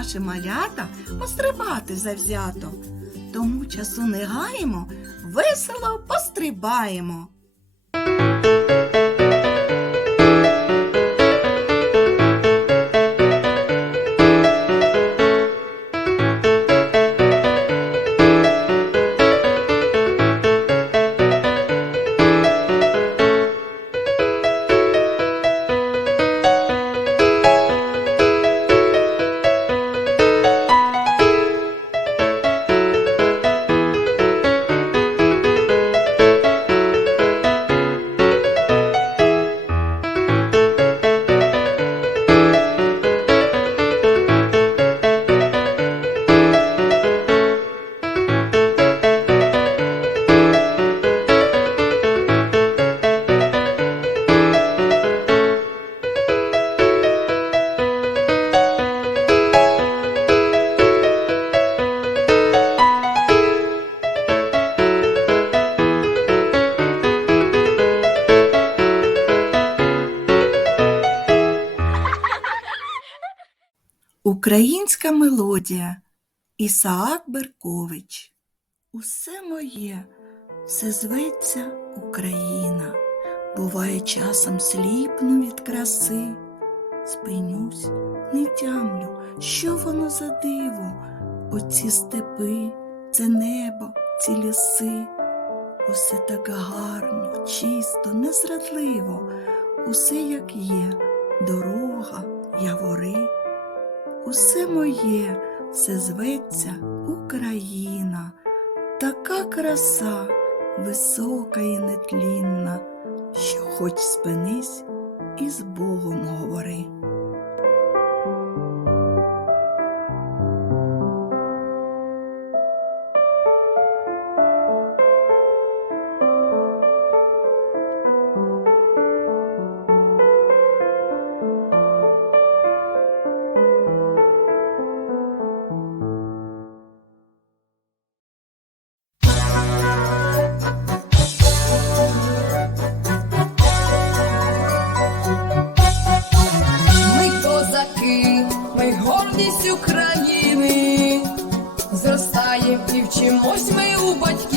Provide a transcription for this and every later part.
наші малята пострибати завзято. Тому часу не гаємо, весело пострибаємо. Українська мелодія Ісаак Беркович. Усе моє, все зветься Україна. Буває, часом сліпну від краси. Спинюсь, не тямлю, що воно за диво, оці степи, це небо, ці ліси. Усе так гарно, чисто, незрадливо, усе як є, дорога, явори. Усе моє, все зветься Україна, така краса, висока і нетлінна, що хоч спинись і з Богом говори. Гордість України, зростає і вчимось ми у батьків,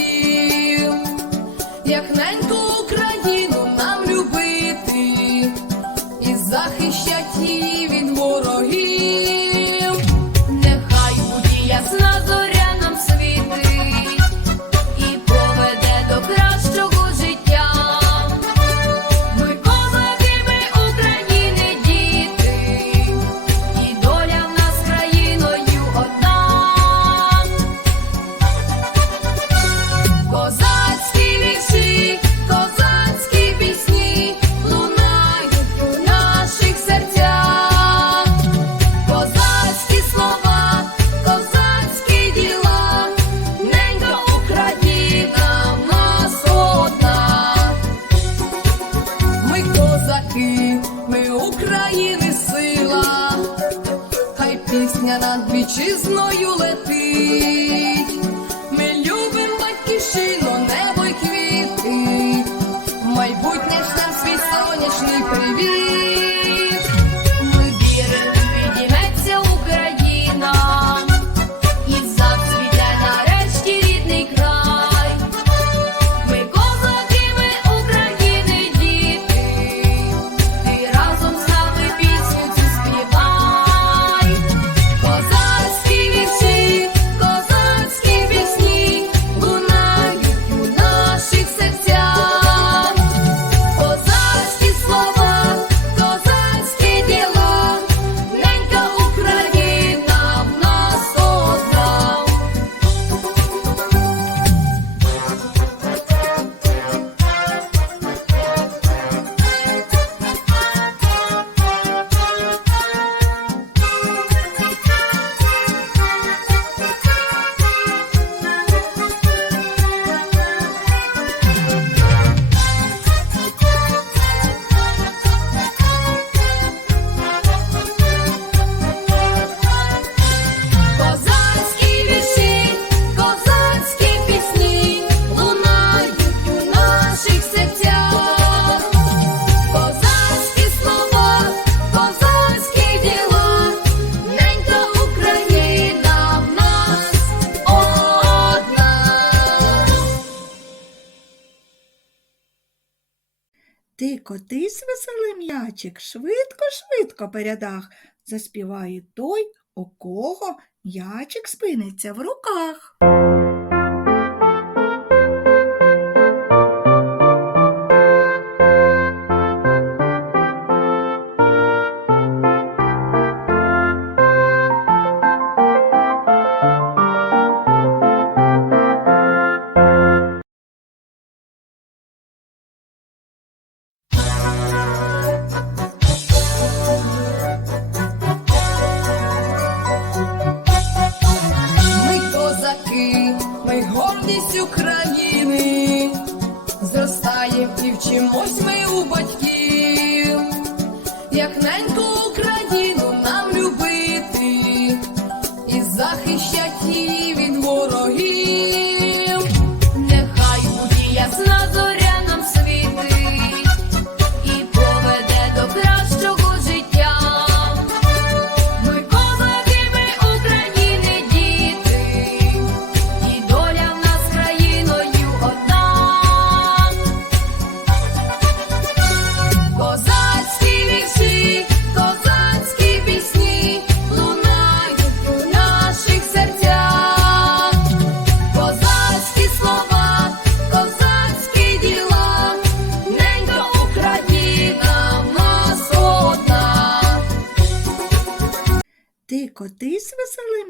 Ти котись веселий м'ячик, швидко, швидко передах. Заспіває той, у кого м'ячик спиниться в руках.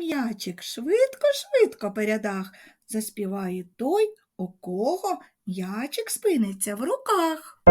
М'ячик, швидко, швидко передах. Заспіває той, у кого м'ячик спиниться в руках.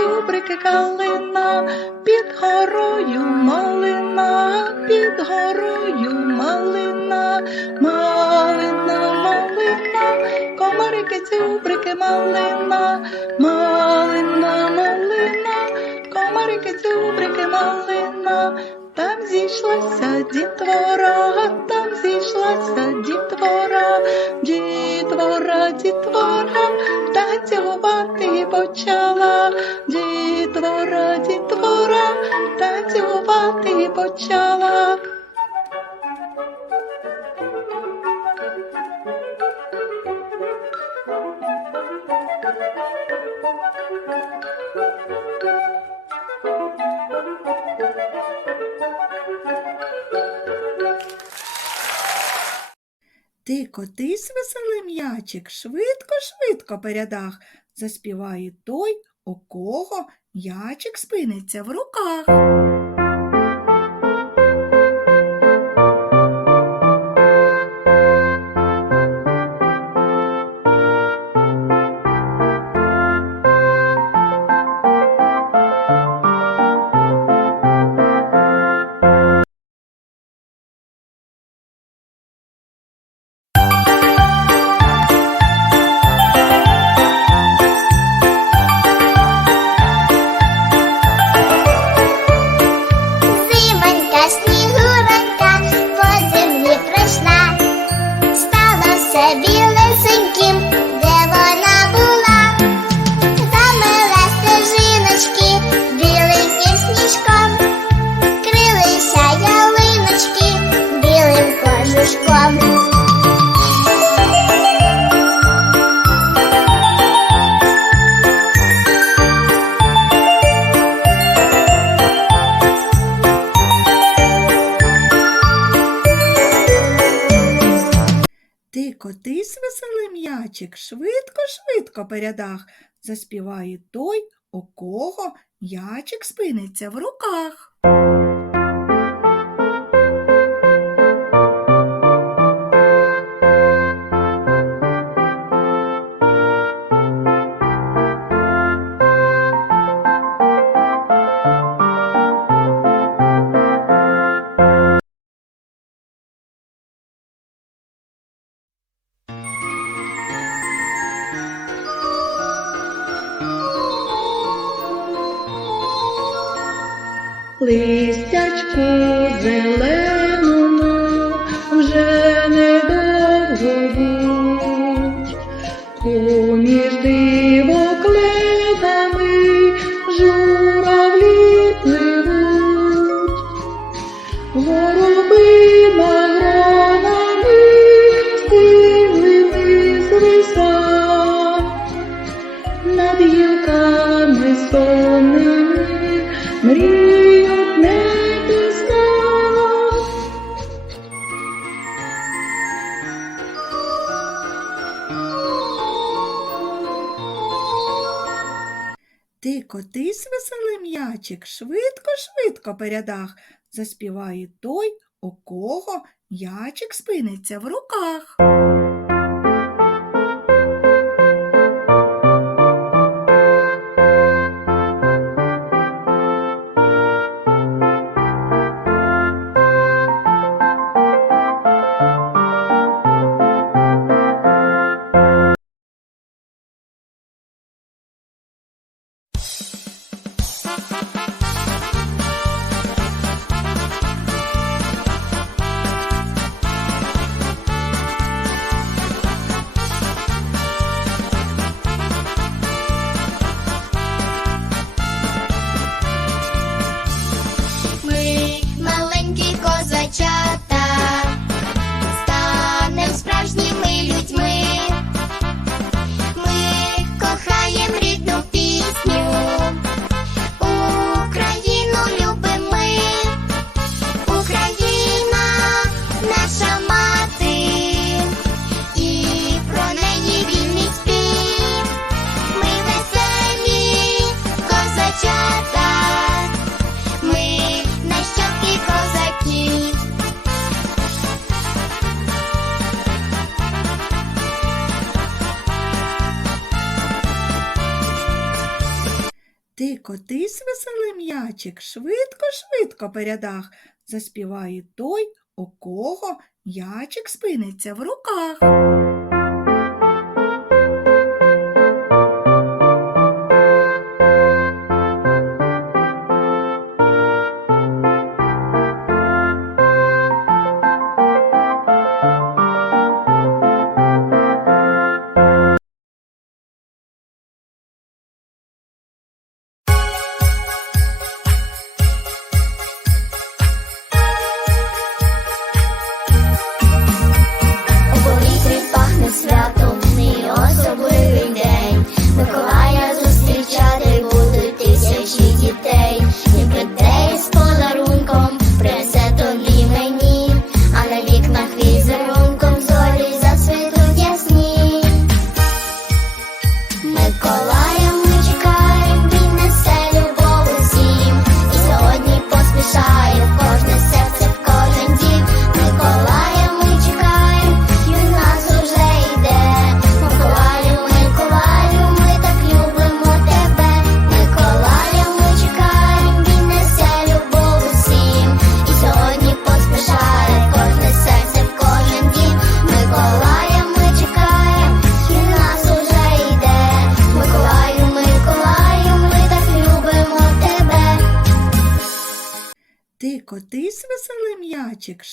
Зубрики, калина, під горою малина, під горою малина, малина, малина, комарики, зубрики, малина, малина, малина, комарики, зубрики, малина, там зійшлася дітвора, там зійшлася дітвора, дітвора, дітвора, танцювати почала, дітвора, дітвора, танцювати почала. Ти котись веселий м'ячик, швидко, швидко передах. Заспіває той, у кого м'ячик спиниться в руках. М'ячик, швидко, швидко передах. Заспіває той, у кого м'ячик спиниться в руках. Котись веселий м'ячик, швидко-швидко передах, заспіває той, у кого м'ячик спиниться в руках. Ти котись веселим м'ячик, швидко-швидко передах, заспіває той, у кого м'ячик спиниться в руках.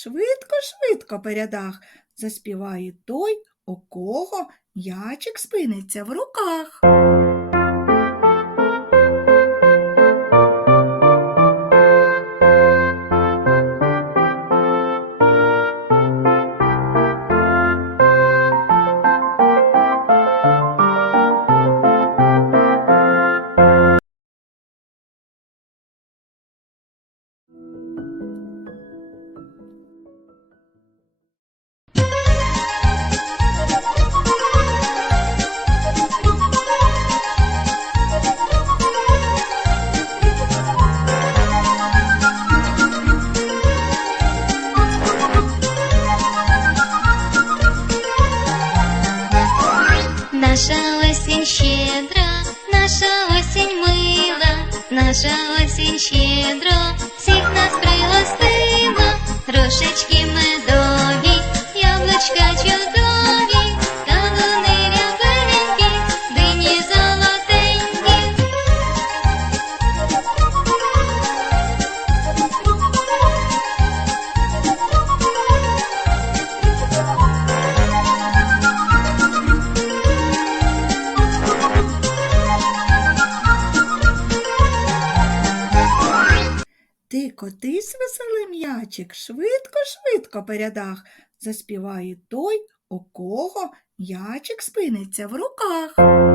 Швидко, швидко передах, заспіває той, у кого м'ячик спиниться в руках. М'ячик, швидко, швидко передах, заспіває той, у кого м'ячик спиниться в руках.